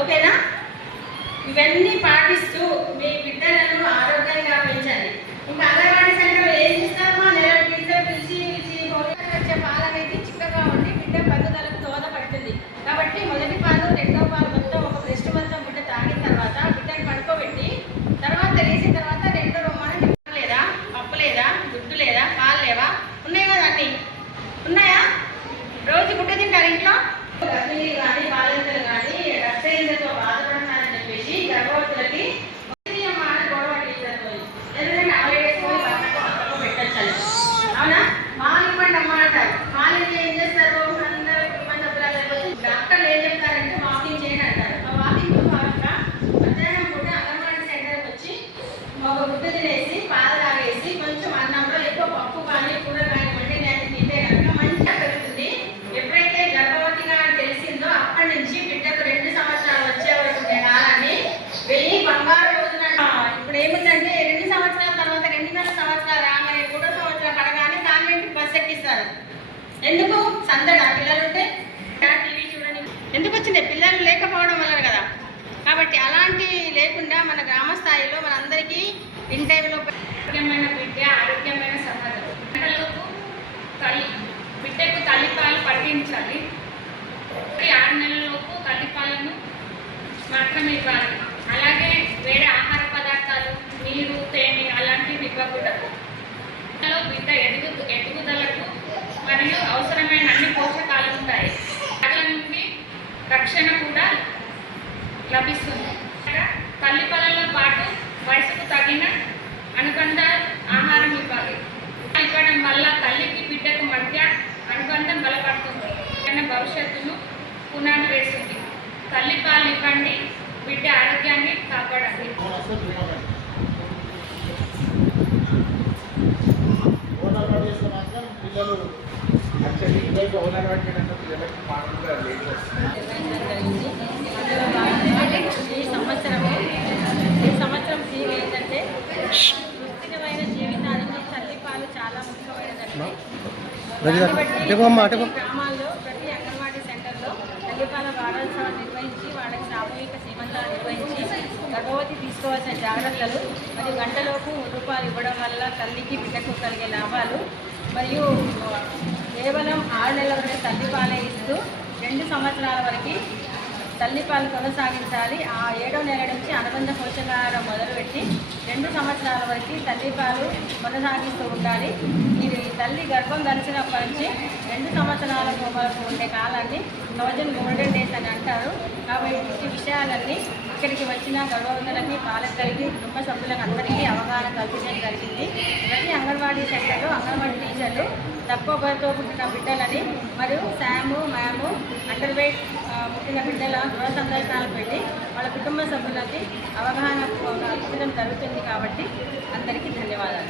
ఓకేనా? ఇవన్నీ పాటిస్తూ మీ బిడ్డలను ఆరోగ్యంగా పెంచండి. ఇంకా అంగన్వాడీ సెంటర్లో ఏం చేస్తామో నెల పిలిచి వచ్చే పాలు అనేది చిక్కగా ఉండి బిడ్డ పరుగుదలకు దోహదపడుతుంది. కాబట్టి మొదటి పాలు రెండో పాలు మొత్తం ఒక బ్రెస్ట్ మొత్తం బిడ్డ తాగిన తర్వాత బిడ్డను పడుకోబెట్టి తర్వాత లేచిన తర్వాత రెండో మనం లేదా పప్పు లేదా గుడ్డు లేదా పాలు లేవా ఉన్నాయి కదా అన్నీ ఉన్నాయా? రోజు గుడ్డ తింటారు ఇంట్లో? గర్భిణీలు కానీ బాలింతలు కానీ రక్తహీనతతో బాధపడతారని చెప్పేసి గర్భవతులకి గొడవ టీచర్తో ఎందుకంటే ఆవేసుకొని పక్కకు పెట్టచ్చు. అవునా? మాలు ఇవ్వండి అమ్మ అంటారు. మాలు ఏం చేస్తారు? అందరూ కుటుంబ సభ్యులు డాక్టర్లు ఏం చెప్తారంటే వాకింగ్ చేయండి అంటారు. ఆ వాకింగ్ భాగంగా మధ్యాహ్నం పూట అంగన్వాడీ సెంటర్కి వచ్చి ఒక గుడ్డ తినేసి పాలు తాగేసి కొంచెం అన్నంలో ఎక్కువ పప్పు కానీ కూర కానీ వండి నేను తింటే కనుక మంచిగా పెరుగుతుంది. ఎప్పుడైతే గర్భవతిగా తెలిసిందో అప్పటి నుంచి బిడ్డకు 2 సంవత్సరాలు వచ్చే వరకు కాలాన్ని వెళ్ళి బంగారు రోజున ఇప్పుడు ఏముందంటే 2 సంవత్సరాల తర్వాత 2.5 సంవత్సరాలు రాగానే 3వ సంవత్సరం పడగానే కాన్వెంట్కి బస్ ఎక్కిస్తారు. ఎందుకు? సందడా పిల్లలుంటే టీవీ చూడండి. ఎందుకు వచ్చింది? పిల్లలు లేకపోవడం వల్ల కదా. కాబట్టి అలాంటి లేకుండా మన గ్రామ స్థాయిలో మనందరికీ ఇన్ టైంలో ఆరోగ్యమైన బిడ్డ ఆరోగ్యమైన సమాజం. గంటలోపు బిడ్డకు తల్లిపాలు పట్టించాలి. 6 నెలలలోపు తల్లిపాలను మాత్రమే ఇవ్వాలి. అలాగే వేరే ఆహార పదార్థాలు నీరు తేనె అలాంటివి ఇవ్వకూడదు. బిడ్డ ఎదుగుదలకు మరియు అవసరమైన అన్ని పోషకాలు ఉంటాయి. వాటి నుండి రక్షణ కూడా లభిస్తుంది. తల్లిపాలతో పాటు వయసుకు తగిన అనుబంధ ఆహారం ఇవ్వాలి. ఇవ్వడం వల్ల తల్లికి బిడ్డకు మధ్య అనుబంధం బలపడుతుంది. భవిష్యత్తును పునాది వేస్తుంది. తల్లిపాలు ఇవ్వండి, బిడ్డ ఆరోగ్యాన్ని కాపాడండి. ఈ సంవత్సరం థీమ్ ఏంటంటే సుస్థిరమైన జీవితానికి తల్లిపాలు చాలా ముఖ్యమైనదండి. గ్రామాల్లో ప్రతి అంగన్వాడీ సెంటర్లో తల్లిపాల వారోత్సవాలు నిర్వహించి వాళ్ళకి సామూహిక సీమంతాలు నిర్వహించి గర్భవతి తీసుకోవాల్సిన జాగ్రత్తలు మరియు గంటలోపు రూపాయలు ఇవ్వడం వల్ల తల్లికి బిడ్డకు కలిగే లాభాలు మరియు కేవలం 6 నెలల వరకు తల్లిపాలే ఇస్తూ 2 సంవత్సరాల వరకు తల్లిపాలు కొనసాగించాలి. ఆ 7వ నెల నుంచి అనుబంధ పోషకాహారం మొదలుపెట్టి 2 సంవత్సరాల వరకు తల్లిపాలు కొనసాగిస్తూ ఉండాలి. ఇది తల్లి గర్భం ధరించినప్పటి నుంచి 2 సంవత్సరాల వరకు ఉండే కాలాన్ని 1000 గోల్డెన్ డేస్ అని అంటారు. కాబట్టి ఈ విషయాలన్నీ ఇక్కడికి వచ్చిన గర్భవతులకి పాలకులకి కుటుంబ సభ్యులకు అందరికీ అవగాహన కల్పించడం జరిగింది. ప్రతి అంగన్వాడీ సెంటర్లో అంగన్వాడీ టీచర్లు తక్కువ బరువుతో పుట్టిన బిడ్డలని మరియు శాము మ్యాము అండర్ వెయిట్ పుట్టిన బిడ్డల గృహ సందర్శనాలకు వెళ్ళి వాళ్ళ కుటుంబ సభ్యులకి అవగాహన కల్పించడం జరుగుతుంది. కాబట్టి అందరికీ ధన్యవాదాలు.